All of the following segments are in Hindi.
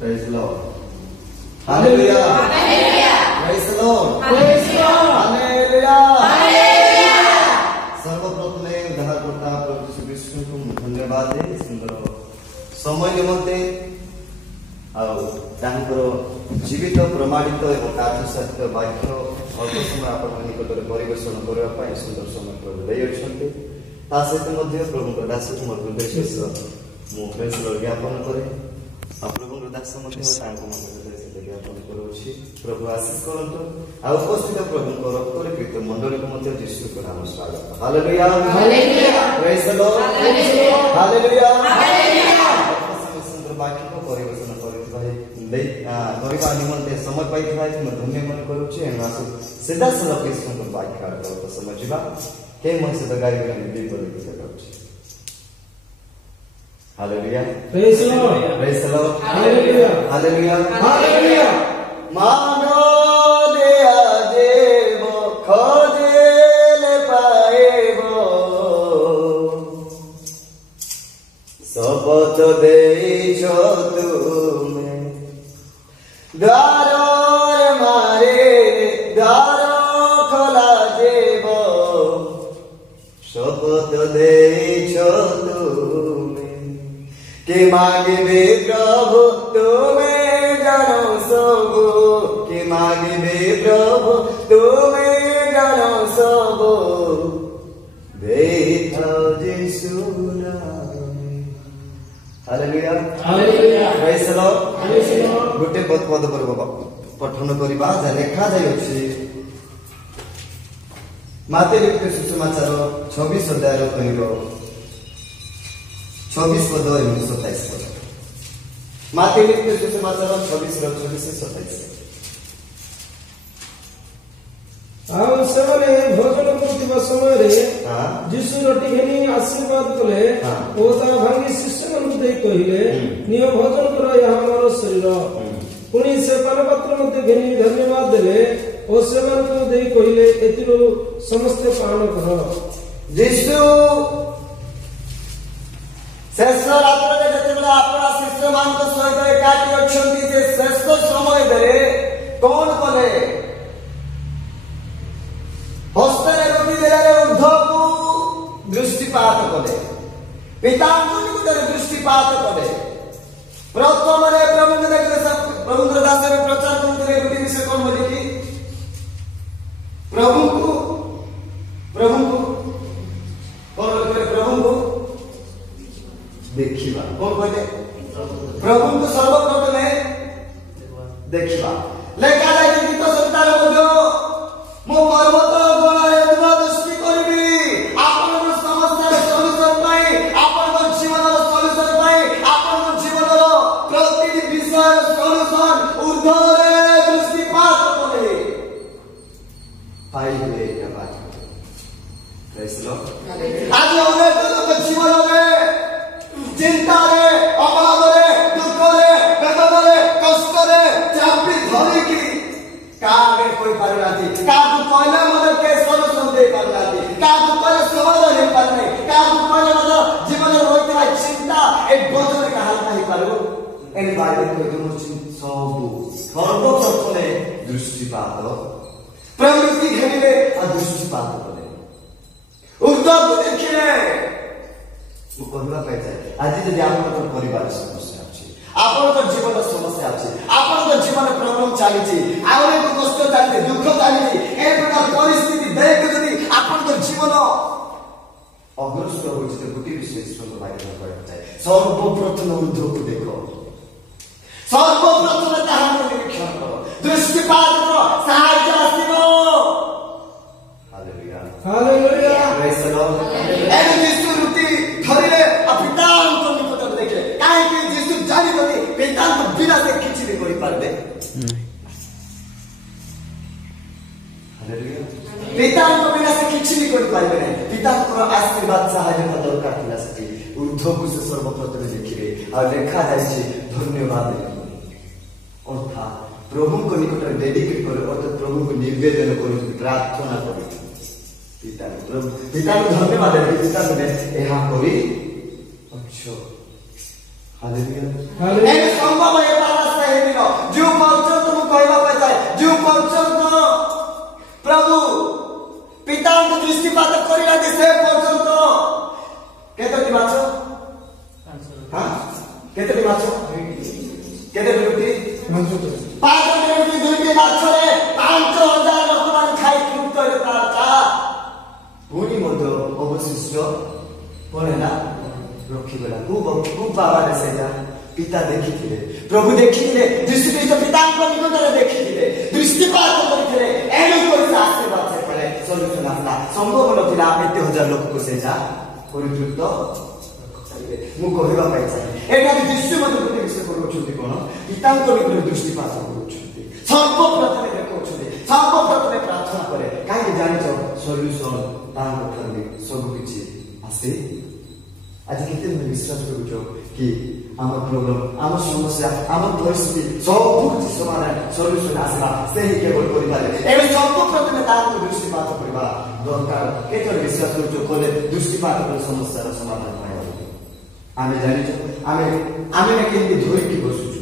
Praise the Lord. Hallelujah. Hallelujah. Praise the Lord. Praise the Lord. Hallelujah. Hallelujah. सर्वप्रथमे उद्धारकर्ता प्रभु यीशु ख्रीष्ट को धन्यवाद दे सुंदर समय निमंते तांकर जीवित प्रमाणित एवं कार्यसाध्य वाक्य अल्प समय आपण निकट में परिवेशन करने सुंदर समय प्रभु दे सहित प्रभु दास को हृदय शेष मुझे ज्ञापन करे प्रभु दास ज्ञापन करुच्छी प्रभु आशीष करंतु आ उपस्थित प्रभु रक्त कृत मंडली को जीशु को नाम स्वागत hallelujah hallelujah praise the Lord hallelujah hallelujah सुंदर वाक्य को परिवेशन करने निमंते समय पाई धन्य मन करुच्छे सीधा साला कृष्ण वाक्य तो समझा के मन से गाड़ी Hallelujah. Praise the Lord. Praise the Lord. Hallelujah. Hallelujah. Hallelujah. Mano deya devo khojele paebo sabat deicho tume dwaro mare dwaro khola devo sabat deicho कि मांगे प्रभु तुम्हें जानो सबो कि मांगे प्रभु तुम्हें जानो सबो बेटा यीशु नाम hallelujah hallelujah praise the Lord praise the Lord गोटे पद पर पठन करबा जे लिखा जाय अछि माते लिखित सुसमाचार 26 अध्याय कहिरो 26 पद और 27 पद माते लिखित सुसमाचार 26 और 27 आउ सेवने भोजन करथिबा समय रे यीशु रोटी घेनी आशीर्वाद कले ओ ता भांगी शिष्य मन दे कहिले नियो भोजन करो यह हमर शरीर पुनी से पानपत्र मते घेनी धन्यवाद देले ओ सेवन को दे कहिले एतिरो समस्त पान करो यीशु शेष रात्र में अपना शिष्य मान सहित एकाठी अच्छी से शेष समय कौन कले हस्तरे रोटी देले ऊर्ध्व को दृष्टिपात कले पिता दृष्टिपात कले प्रथम प्रभु दास प्रचार करते रोटी विषय कौन बोले कि प्रभु को कौन प्रभु को देखिबा कौन कहते प्रभु को सर्वप्रथमे देखिबा लेखा जाय गीत संतान मध्य मो पर्वत गणाय दृष्टि करबी आपन समस्या सॉल्यूशन पाई आपन जीवन सॉल्यूशन पाई आपन जीवन प्रति विषय सॉल्यूशन ऊर्ध्वरे दृष्टिपात करे पाई हुए क्या बात प्रेज द लॉर्ड आज अनेक लोग जीवन में चिंता रे अभाव रे दुख रे वेदना रे कष्ट रे चापी धरी की कागे कोई पारनाती कागु कहले मने के सॉल्यूशन दे पारनाती कागु कहले समाधान हे पारने कागु कहले मने जीवन रे होइतरा चिंता एक बोझ का हाल नहीं पारो एनी बाइबल को दोनों सब सर्वप्रथमे दृष्टिपात प्रवृत्ति घेरिले अदृष्टिपात करे ऊर्ध्व को देखिले आज जब आप परिवार समस्या अच्छी आप जीवन समस्या अच्छी आप जीवन प्रॉब्लम चली कष्ट चलती दुख चलती ए प्रकार परिस्थिति देख जदि आप जीवन अग्रस्त हो गोटे विशेष सर्वप्रथम ऊर्ध्व को देख सर्वप्रथम निरीक्षण कर दृष्टिपात कर साहाय्य आसीबो hallelujah hallelujah praise the Lord एने यीशु रुति धरिले पितांक निकट देखे काहे कि यीशु जानि गति पितांक बिना से किछि भी करि पारबे हालेलुया पितांक बिना से किछि भी करि पारबे नै पितांक आशीर्वाद सहायता दरकार थिला से ऊर्ध्व को से सर्वप्रथम देखिबे आ लेखा जायछि धन्यवाद अर्थात प्रभु को निकट डेडिकेट करे अर्थात प्रभु को निवेदन करे प्रार्थना करे पिता को धन्यवाद दे पिता ने यहाँ करी अच्छो हालेलुया हालेलुया संभव है जो पर्यंत मु कहबा पाए जो पर्यंत प्रभु पिता को दृष्टिपात करिला दे से पर्यंत केतटी माछ हां केतटी माछ केतटी रोटी 5 रोटी 2 माछ रे 5000 लोक मान खाइ तृप्त होता पुणी मध्य अवशिष्ट कोने ना रखी गला खूब बाबा ने सेजा पिता देखिथिले प्रभु देखिथिले दृष्टिपीठ पिता को निकटरे देखिथिले दृष्टिपात करिथिले एनु कोइ आशीर्वाद से पड़े सल्यूशन आस्था संभव नथिला एते हजार लोक को सेजा परितृप्त मु कहबा पाइ छै एटा दृष्टि मध्य गोटे विषय करूछथि कोन पिता को निकटरे दृष्टिपात करूछथि सर्वप्रथमे देखौछथि सर्वप्रथमे प्रार्थना करे काहे जानिछो सल्यूशन तांको ठारे सब किछि आसे आज केते विश्वास करूछो कि आम प्रोग्राम आम समस्या आम परिस्थिति सब कुछ समाधान सल्यूशन आसवा से ही केवल परिवार एवं सबको प्रथमे तांको दृष्टिपात करबा दरकार केते विश्वास करूछो कोले दृष्टिपात कर समस्यार समाधान पाइबा आमे जानिछो आमे ने केते धोई की बसुछु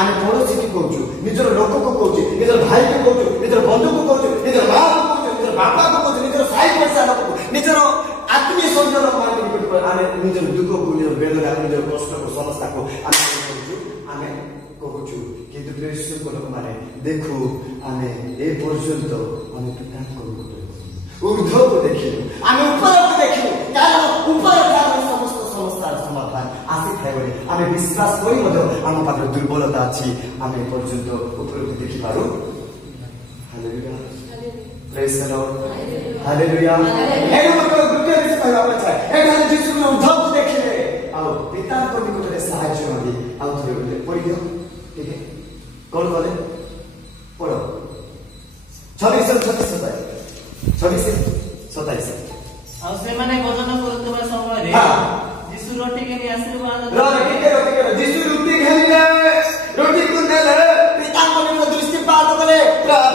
आमे पड़ोसी की कहूछु निजर लोक को कहूछु निजर भाई को कहूछु निजर बंधु को कहूछु निजर मां को कहूछु निजर बापा को कहूछु निजर साई पड़ोसी लोक निजर आत्मीय संजोग मान निकट आने निजर दुख को निजर वेदना को निजर कष्ट को समस्या को आमे कहूछु किंतु प्रेषित को लोक माने देखो आमे ए पर्यंत आमे पिता को ऊर्ध्व को देखियो आमे ऊपर को देखियो कारण ऊपर कारण समस्त समस्यार समाधान आसी थाय बोली आमे विश्वास करी मधो आम पाखर दुर्बलता अछि आमे पर्यंत ऊपर को देखि पारो hallelujah praise the Lord hallelujah एनु मतो दुटे विषय कहबा पछा एठाने यीशु को ऊर्ध्व को देखिले आउ पिता को निकटरे सहाय्य मांगी आउ थोड़े पढ़ि दियो ठीक है कौन बोले पढ़ो 26 ଆଉ ସେମାନେ ଭୋଜନ କରୁଥିବା ସମୟରେ ଯୀଶୁ ରୋଟି ଘେନି ଆଶୀର୍ବାଦ ଯୀଶୁ ରୋଟି ଘେନିଲେ ରୋଟି କୁ ନେଲେ ପିତାଙ୍କ ନିକଟ ଦୃଷ୍ଟିପାତ କଲେ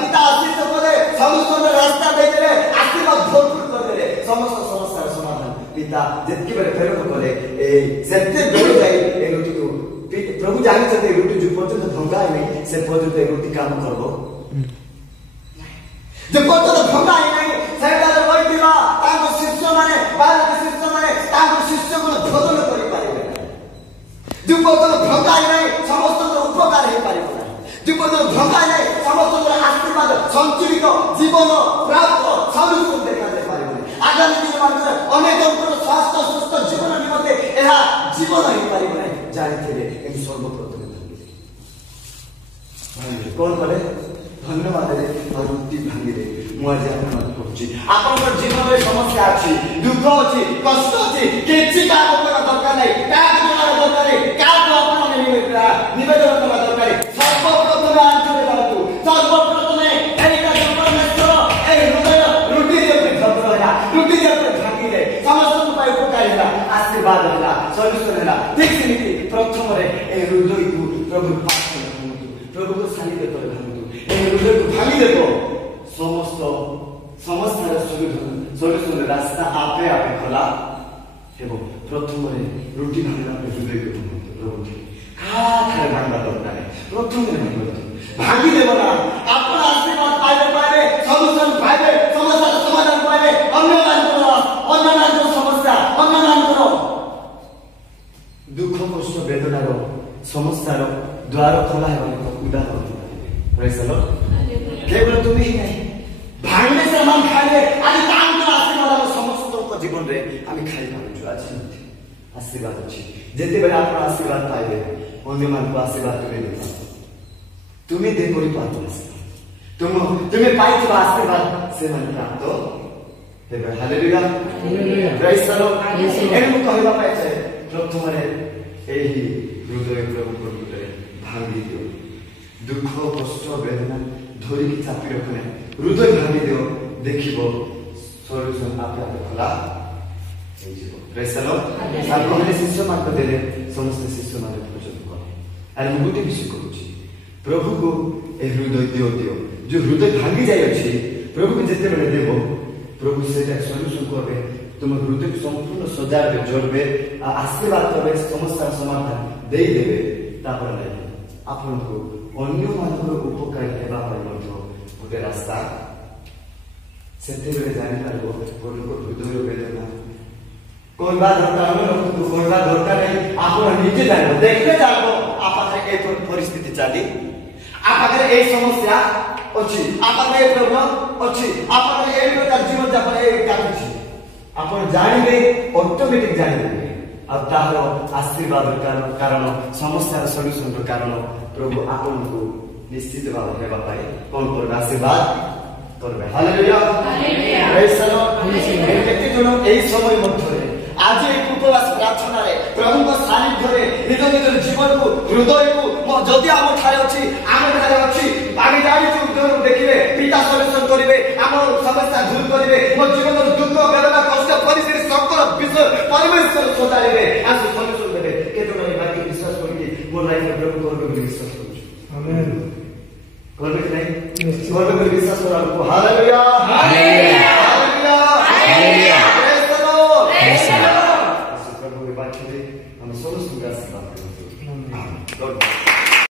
ପିତା ଆଶୀଷ କଲେ ସମସ୍ତଙ୍କ ରାସ୍ତା ଦେଇଦେଲେ ଆଶୀର୍ବାଦ ଭରପୁର କରିଦେଲେ ସମସ୍ତ ସମସ୍ୟାର ସମାଧାନ ପିତା ଯେତିକି ବେଳେ ପ୍ରେରଣ କଲେ ଏ ସେତେ ବେଳ ଯାଇ ଏ ରୋଟିକୁ ପ୍ରଭୁ ଜାଣିଛନ୍ତି ଏ ରୋଟି ଯୋଉ ପର୍ଯ୍ୟନ୍ତ ଭଙ୍ଗା ହେଇନି ସେ ପର୍ଯ୍ୟନ୍ତ ଏ ରୋଟି କାମ କରିବ ଯେ ପର୍ଯ୍ୟନ୍ତ ଭଙ୍ଗା ହେଇନାହିଁ ସେଠାରେ ରହିଥିବା ତାଙ୍କ ଶିଷ୍ୟମାନେ ବାରଟି ଶିଷ୍ୟମାନେ ତାଙ୍କ ଶିଷ୍ୟକୁ ଭୋଜନ କରିପାରିବେ ନାହିଁ ଯେ ପର୍ଯ୍ୟନ୍ତ ଭଙ୍ଗା ହେଇନାହିଁ ସମସ୍ତଙ୍କର ଉପକାର ହେଇପାରିବ ନାହିଁ ଯେ ପର୍ଯ୍ୟନ୍ତ ଭଙ୍ଗା ହେଇନାହିଁ ସମସ୍ତଙ୍କର ଆଶୀର୍ବାଦ ସଞ୍ଚରିତ ଜୀବନ ପ୍ରାପ୍ତ ସମସ୍ତଙ୍କୁ ଦେଖାଯାଇ ପାରିବ ନାହିଁ ଆଗାମୀ ଦିନମାନଙ୍କରେ ଅନେକଙ୍କର ସ୍ୱାସ୍ଥ୍ୟ ସୁସ୍ଥ ଜୀବନ ନିମନ୍ତେ ଏହା ଜୀବନ ହେଇପାରିବ ନାହିଁ ଜାଣିଥିଲେ ଏମିତି ସର୍ବପ୍ରଥମେ କଣ କଲେ धन्यवाद रुटी भांगी मु आज आपची आपन जीवन में समस्या अछि दुख अछि कष्ट अछि केछि का दरकार नै का दरकार नै का अपन निवेदन करबा दरकार सर्वप्रथम आंचरे बाबू सर्वप्रथम एटा परमेश्वर ए हृदय रुटी दे भद्रला रुटी दे भांगी ले समस्त पाई उपकार होला आशीर्वाद होला सल्यूशन होला ठीक सेमिति प्रथम रे ए हृदय को प्रभु पास प्रभु को सानी दे हृदय को भांगी देखो समस्त समस्यार सल्यूशन रास्ता आपे आपे खोला एवं प्रथम रुटी भांगला हृदय को प्रभु खाए भांगा दरकार प्रथम भांगी देव ना अपन आशीर्वाद पाइबे पाइबे सल्यूशन पाइबे समस्यार समाधान पाइबे अन्य समस्या अन्य दुख कष्ट वेदनार समस्यार द्वार खोला है उदाहरण प्रेज द लॉर्ड केवल तुम्ही ही नहीं भांडे से हम खाए आज काम का आशीर्वाद हम समस्त को जीवन रे हम खाई पाछु आज आशीर्वाद अछि जेते बेला आपण आशीर्वाद पाइबे अन्य मान को आशीर्वाद तुमे दे तुमे दे कोई पातो तुमे पाइतो आशीर्वाद से मन प्राप्त हेबे हालेलुया प्रेज द लॉर्ड एनु कहबा पाइ छै प्रथम रे एही हृदय प्रभु हृदय भांगी दियो दुख कष्ट वेदना धरिकी चापी रखने हृदय भांगी दियो देखिबो सल्यूशन आपे आपे खोला प्रेज द लॉर्ड सार्वभौम शिष्य मान देले समस्त शिष्य मान भोजन करे आर मुगुटी विषय करूची प्रभु को ए हृदय दियो जो हृदय भांगी जाय अछि प्रभु को जेते बेले देबो प्रभु सेटा सल्यूशन करबे तुम हृदय संपूर्ण सजाबे जोड़बे आशीर्वाद करबे समस्या समाधान देई देबे तापर आपन को ଅନ୍ୟ ମାନଙ୍କର ଉପକାର ହେବା ପାଇଁ ମଧ୍ୟ ଗୋଟେ ରାସ୍ତା ସେତେବେଳେ ଜାଣିପାରିବ ଗୋଟେଙ୍କ ହୃଦୟ ବେଦନା କହିବା ଦରକାର ରଖନ୍ତୁ କହିବା ଦରକାର ନାହିଁ ଆପଣ ନିଜେ ଜାଣିବ ଦେଖିଲେ ଜାଣିବ ଆ ପାଖରେ ଏ ପରିସ୍ଥିତି ଚାଲି ଆ ପାଖରେ ଏଇ ସମସ୍ୟା ଅଛି ଆ ପାଖରେ ଏ ପ୍ରୋବ୍ଲେମ ଅଛି ଆ ପାଖରେ ଏଇ ପ୍ରକାର ଜୀବନ ଯାପନ ଏ କାଟୁଛି ଆପଣ ଜାଣିବେ ଅଟୋମେଟିକ ଜାଣିବେ ଆଉ ତାହାର ଆଶୀର୍ବାଦ କାରଣ ସମସ୍ୟାର ସଲ୍ୟୁସନର କାରଣ ପ୍ରଭୁ ଆପଣଙ୍କୁ ନିଶ୍ଚିତ ଭାବରେ ହେବା ପାଇଁ କଣ କରିବେ ଆଶୀର୍ବାଦ করবে hallelujah hallelujah praise the Lord কেତେ ଜଣ এই সময় ମଧ୍ୟରେ ଆଜି এই ଉପବାସ ପ୍ରାର୍ଥନାରେ ପ୍ରଭୁଙ୍କ ସାନ୍ନିଧ୍ୟରେ ନିଜ ନିଜ ଜୀବନକୁ ହୃଦୟକୁ ଯଦି ଆମ ଠାରେ ଅଛି ଆମ ଠାରେ ଅଛି ଆମେ ଜାଣିଛୁ ଦେଖିବେ ପିତା ସଲ୍ୟୁସନ କରିବେ ଆମ ସମସ୍ୟା ଦୂର କରିବେ ମୋ ଜୀବନର ଦୁଃଖ ବେଦନା କଷ୍ଟ ପରିସ୍ଥିତି সকল ବିଷୟ ପରମେଶ୍ୱର ସଜାଡ଼ିବେ ଆସୁ ସଲ୍ୟୁସନ ଦେବେ କେତେ ଜଣ ବାକି ବିଶ୍ୱାସ କରିକି ମୋ ଲାଇଫରେ ପ୍ରଭୁ କରିବେ ବୋଲି ବିଶ୍ୱାସ କରୁଛୁ ଆମେନ୍ করবে কি নাই করবে বলে বিশ্বাস করা হালেলুয়া